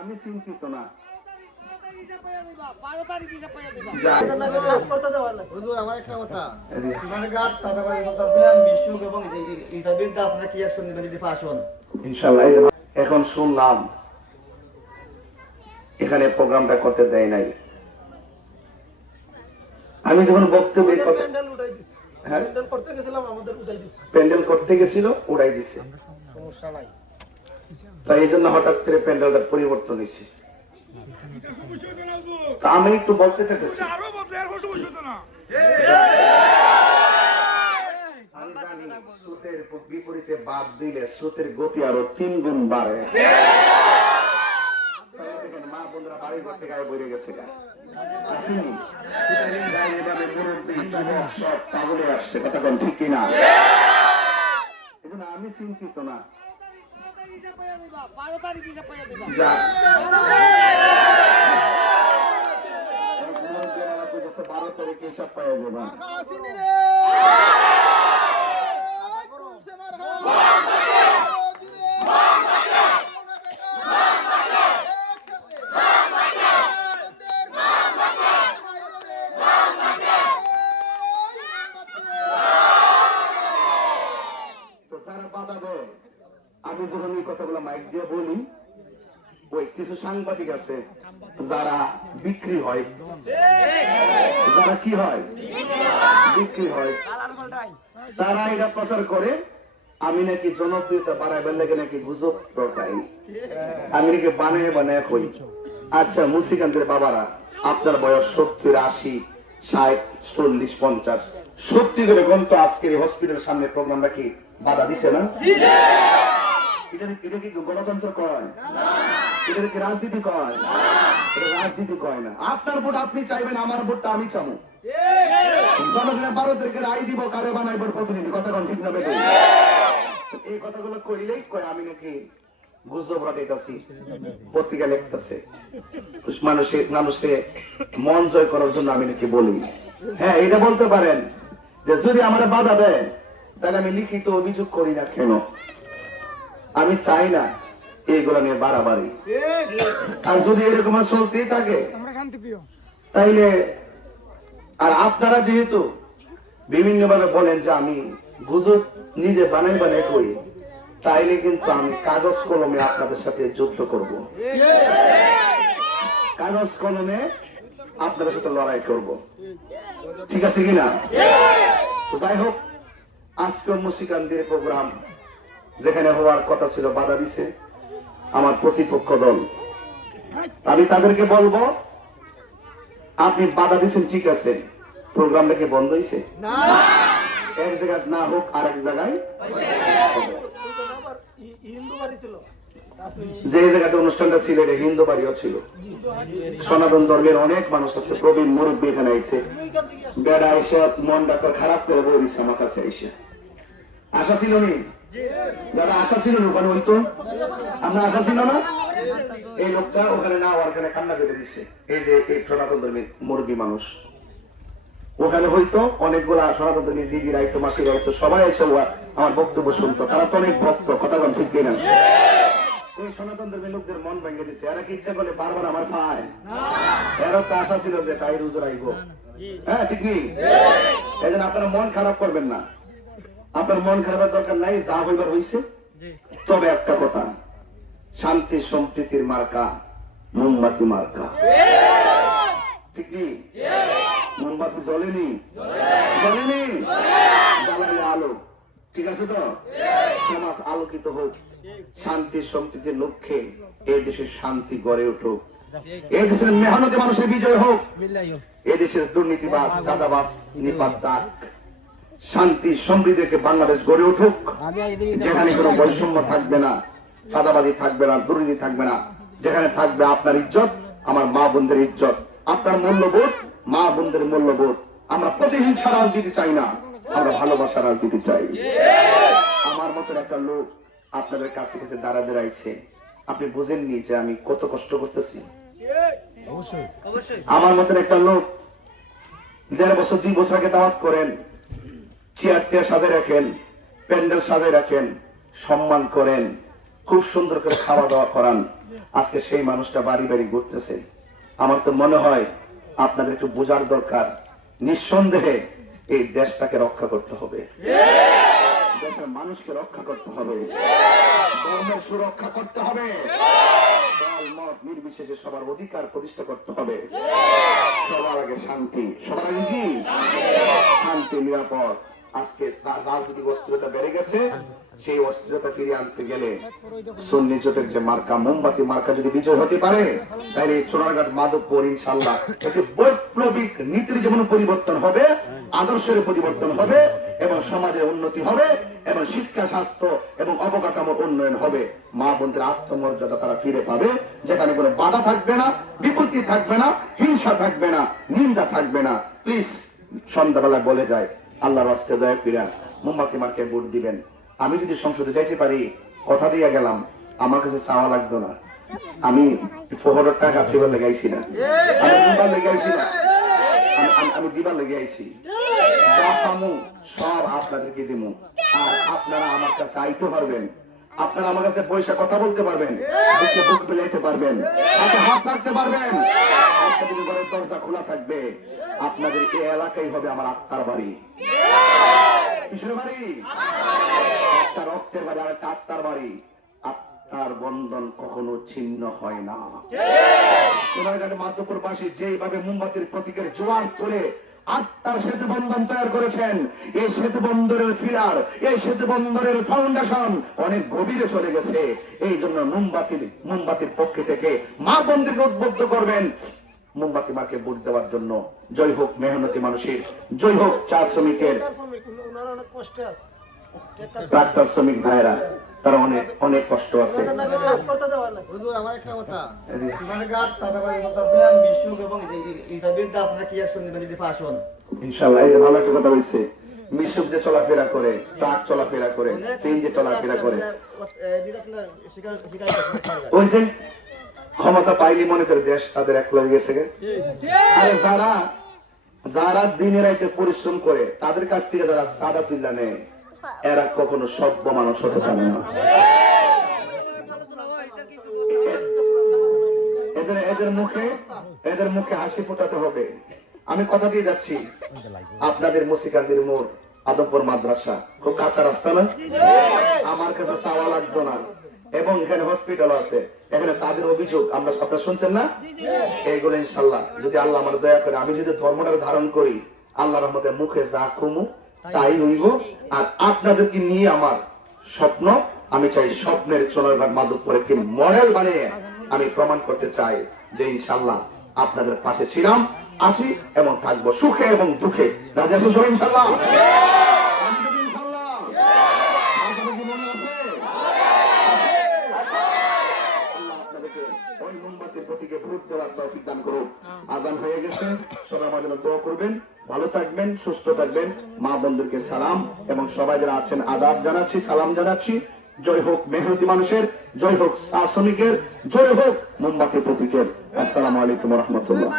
আমি চিন্তিত না। আমার একটা কথা, সুনারঘাট সাদাবাজি চলতেছে, মিশুক এবং ইন্টারভিউতে আপনারা কি অ্যাকশন নেবেন যদি ফাঁসন? ইনশাআল্লাহ। এখন শুনলাম এখানে প্রোগ্রামটা করতে দেয় নাই। আমি যখন বক্তব্য প্যান্ডেল করতে গেছিল উড়াই দিছে, তাই এই জন্য হঠাৎ করে প্যান্ডেলটা পরিবর্তন হয়েছে। আমি একটু বলতে চাইতেছি, আমি জানি স্রোতের বিপরীতে বাদ দিলে স্রোতের গতি আরো 3 গুণ বাড়ে। মা বোনরা বাড়ি ঘর থেকে বইরে গেছে, সব পাগলে আসছে, কথা কোন ঠিক কিনা? আমি চিন্তিত না। 12 তারিখে হিসাব পাওয়া যাবে। আমি যখন এই কথাগুলো মাইক দিয়ে বলি, ওই কিছু সাংবাদিক আছে যারা বিক্রি হয়, যারা কি হয়, বিক্রি হয়, তারা এটা প্রচার করে আমি নাকি জনপ্রিয়তা বাড়াইবার লাগে নাকি গুজব প্রকাই, আমি নাকি বানায় বানায় কই। আচ্ছা মুসিকান্তের বাবারা, আপনার বয়স 70, 80, 60, 40, 50, সত্যি করে গ্রন্থ আজকের হসপিটালের সামনে প্রোগ্রামটা কি বাধা দিছে না? এটা কি গণতন্ত্র কয়? এটা কি রাজনীতি কয়? এটা রাজনীতি কয় না। আপনার ভোট আপনি চাইবেন, আমার ভোটটা আমি চাবো। জনগণের 12 তারিখে রায় দিব, কারে বানাইব প্রতিনিধি, কথা কোন ঠিক না বেঠিক? এই কথাগুলো কইলেই কয় আমি নাকি গুজব রাখাইতাছি, পত্রিকা লিখতেছে, মানুষে মন জয় করার জন্য আমি নাকি বলি। হ্যাঁ, এটা বলতে পারেন যে যদি আমার বাধা দেয় তাহলে আমি লিখিত অভিযোগ করি না কেন? আমি চাই না এইগুলো নিয়ে বাড়াবাড়ি। আর যদি এরকম চলতেই থাকে তাইলে, আর আপনারা যেহেতু বিভিন্ন ভাবে বলেন যে আমি গুজব নিজে বানাই বানাই করি, তাইলে কিন্তু আমি কাগজ কলমে আপনাদের সাথে যুদ্ধ করব, কাগজ কলমে আপনাদের সাথে লড়াই করব, ঠিক আছে কিনা? যাই হোক, আজকে মুসিকান্দের প্রোগ্রাম যেখানে হওয়ার কথা ছিল বাধা দিছে আমার প্রতিপক্ষ দল। আমি তাদেরকে বলবো, আপনি বাধা দিচ্ছেন ঠিক আছে, প্রোগ্রামটা কি বন্ধ হয়েছে? এক জায়গায় না হোক আর এক জায়গায়, যে জায়গাতে অনুষ্ঠানটা ছিল এটা হিন্দু বাড়িও ছিল। সনাতন ধর্মের অনেক মানুষ আছে, প্রবীণ মুরব্বী এখানে আইসে, বেড়া এসে মনটা তো খারাপ করে বই দিচ্ছে আমার কাছে এসে। আশা ছিল নি দাদা? আশা ছিল না ওখানে হইতো? আমরা আশা ছিল না? এই লোকটা ওখানে না ওখানে কান্না করে দিচ্ছে, এই যে এই সনাতন ধর্মের মুরব্বী মানুষ ওখানে হইতো, অনেকগুলা সনাতন ধর্মের দিদি রাইতো, মাসি রাইতো, সবাই এসে আমার বক্তব্য শুনতো, তারা তো অনেক ভক্ত, কথা বল ঠিক কিনা? ওই সনাতন ধর্মের লোকদের মন ভেঙে দিচ্ছে, এরা কি ইচ্ছা করলে বারবার আমার পায়? এরা তো আশা ছিল যে তাই রুজু রাখব। হ্যাঁ, ঠিক নেই? এই জন্য আপনারা মন খারাপ করবেন না, আপনার মন খারাপের দরকার নাই, যা হইবার হইছে। তবে একটা কথা, শান্তি সম্প্রীতির মার্কা মোমবাতি মার্কা, ঠিক নেই? মোমবাতি জ্বলেনি, জ্বলেনি, জ্বালাইলে আলো, ঠিক আছে তো? সমাজ আলোকিত হোক, শান্তি সম্প্রীতির লক্ষ্যে এই দেশের শান্তি গড়ে উঠুক, এই দেশের মেহনতি মানুষের বিজয় হোক, এই দেশের দুর্নীতিবাজ চাঁদাবাজ নিপাত যাক, শান্তি সমৃদ্ধিকে বাংলাদেশ গড়ে উঠুক, যেখানে কোনো বৈষম্য থাকবে না, চাঁদাবাজি থাকবে না, দুর্নীতি থাকবে না, যেখানে থাকবে আপনার ইজ্জত, আমার মা বোনদের ইজ্জত, আপনার মূল্যবোধ, মা বোনদের মূল্যবোধ। আমরা প্রতিহিংসা রাজনীতি চাই না, আমরা ভালোবাসা রাজনীতি চাই। আমার মতো একটা লোক আপনাদের কাছে কাছে দাঁড়াইছে, আপনি বুঝেননি যে আমি কত কষ্ট করতেছি? আমার মতো একটা লোক 1.5 বছর 2 বছর আগে দাওয়াত করেন, চেয়ার টেয়ার সাজে রাখেন, প্যান্ডেল সাজে রাখেন, সম্মান করেন, খুব সুন্দর করে খাওয়া দাওয়া করান, আজকে সেই মানুষটা বাড়ি বাড়ি ঘুরতেছে। আমার তো মনে হয় আপনাদের একটু বোঝার দরকার, নিঃসন্দেহে এই দেশটাকে রক্ষা করতে হবে, দেশের মানুষকে রক্ষা করতে হবে, ধর্মের সুরক্ষা করতে হবে, দল মত নির্বিশেষে সবার অধিকার প্রতিষ্ঠা করতে হবে। সবার আগে শান্তি, সবার আগে কি শান্তি, নিরাপদ। আজকে রাজনৈতিক অস্থিরতা বেড়ে গেছে, সেই অস্থিরতা ফিরিয়ে আনতে গেলে সুন্নি জোটের যে মার্কা, মোমবাতি মার্কা যদি বিজয় হতে পারে, তাহলে চোরাঘাট মাধবপুর ইনশাআল্লাহ একটি বৈপ্লবিক নীতির যেমন পরিবর্তন হবে, আদর্শের পরিবর্তন হবে, এবং সমাজের উন্নতি হবে, এবং শিক্ষা, স্বাস্থ্য এবং অবকাঠামোর উন্নয়ন হবে। মা বোনদের আত্মমর্যাদা তারা ফিরে পাবে, যেখানে কোনো বাধা থাকবে না, বিপত্তি থাকবে না, হিংসা থাকবে না, নিন্দা থাকবে না। প্লিজ সন্ধ্যাবেলা বলে যায়, আল্লাহর রাস্তে দয়া ফিরা মোমবাতি মার্কে ভোট দিবেন। আমি যদি সংসদে যাইতে পারি, কথা দিয়ে গেলাম, আমার কাছে চাওয়া লাগতো না। আমি ফোহরের টাকা ফেবার লেগাইছি না, আমি দিবার লেগাইছি না, আমি দিবার লেগে আইছি। যা পামু সব আপনাদেরকে দিব, আর আপনারা আমার কাছে আইতে পারবেন, আপনারা আমার কাছে পয়সা কথা বলতে পারবেন, বুকে বুক মিলাইতে পারবেন, হাতে হাত রাখতে পারবেন। আপনাদের ঘরের দরজা খোলা থাকবে। আপনাদের এই এলাকাই হবে আমার আত্মার বাড়ি। কিসের বাড়ি? একটা রক্তের বাড়ি, আর একটা আত্মার বাড়ি। আত্মার বন্ধন কখনো ছিন্ন হয় না। সোনারঘাট মাধবপুর বাসী যেভাবে মোমবাতির প্রতীকের জোয়ার করে আত্মার সেতু বন্ধন তৈরি করেছেন, এই সেতু বন্দরের ফিলার, এই সেতু বন্দরের ফাউন্ডেশন অনেক গভীরে চলে গেছে। এই জন্য মোমবাতির পক্ষে থেকে মা বোনদেরকে উদ্বুদ্ধ করবেন মোমবাতি মাকে ভোট দেওয়ার জন্য। জয় হোক মেহনতি মানুষের, জয় হোক চা শ্রমিকের, ট্রাক্টর শ্রমিক ভাইরা, তারা অনেক অনেক কষ্ট আছে। হুজুর, আমার একটা কথা, সোনারঘাট সাদাবাজি চলতেছে, মিশুক এবং ইটার বিরুদ্ধে আপনারা কি অ্যাকশন নেবেন যদি ফাঁসন? ইনশাআল্লাহ। এই যে ভালো একটা কথা বলছে, মিশুক যে চলাফেরা করে, ট্রাক চলাফেরা করে, সিএনজি চলাফেরা করে, ওই যে ক্ষমতা পাইলে মনে করে দেশ তাদের এক লগে গেছে। আরে যারা দিনের রাতে পরিশ্রম করে, তাদের কাছ থেকে যারা সাদা তুল্লা নেয়, এরা কখনো সভ্য মানুষ হতে পারে না। এদের মুখে হাসি ফোটাতে হবে। আমি কথা দিয়ে যাচ্ছি, আপনাদের মুসিকান্দির মোড় আদমপুর মাদ্রাসা খুব কাঁচা রাস্তা না, আমার কাছে চাওয়া লাগতো না, এবং এখানে হসপিটাল আছে, এখানে তাদের অভিযোগ আপনারা শুনছেন না, এইগুলো ইনশাল্লাহ যদি আল্লাহ আমার দয়া করে, আমি যদি ধর্মটা ধারণ করি, আল্লাহর রহমতে মুখে যা কমু তাই হইব। আর আপনাদেরকে নিয়ে আমার স্বপ্ন, আমি চাই স্বপ্নের সোনারঘাট মাধবপুর একটি মডেল বানিয়ে আমি প্রমাণ করতে চাই যে ইনশাল্লাহ আপনাদের পাশে ছিলাম, আছি এবং থাকবো, সুখে এবং দুঃখে। রাজি আছেন সবাই ইনশাল্লাহ? ওই মোমবাতির প্রতীকে ভোট দেওয়ার তৌফিক দান করুন। আজান হয়ে গেছে, সবাই আমার জন্য দোয়া করবেন। ভালো থাকবেন, সুস্থ থাকবেন। মা বন্ধুকে সালাম, এবং সবাই যারা আছেন আদাব জানাচ্ছি, সালাম জানাচ্ছি। জয় হোক মেহনতি মানুষের, জয় হোক চা শ্রমিকের, জয় হোক মোমবাতির প্রতীকের। আসসালামু আলাইকুম ওয়া রাহমাতুল্লাহ।